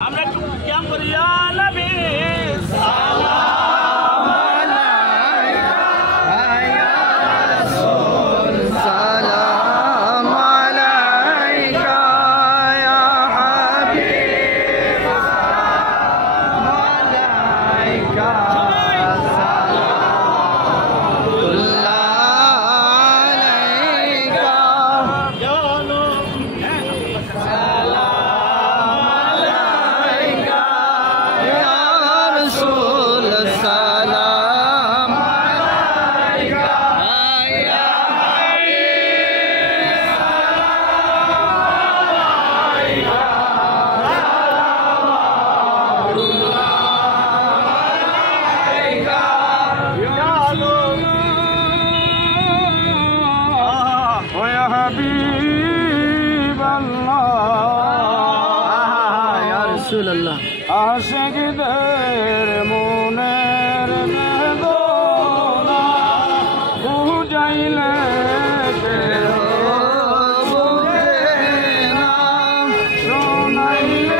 আমরা একটু ক্যাম করি ইয়া নবী সালাম আলাইকা ইয়া রাসূল সালাম আলাইকা ইয়া হাবিব সালাম আলাইকা হাবিব আল্লাহ ইয়া রাসূলুল্লাহ আশিকদের মনের বেদনা বুঝাইলে কেহ বুঝে না শোনাইলে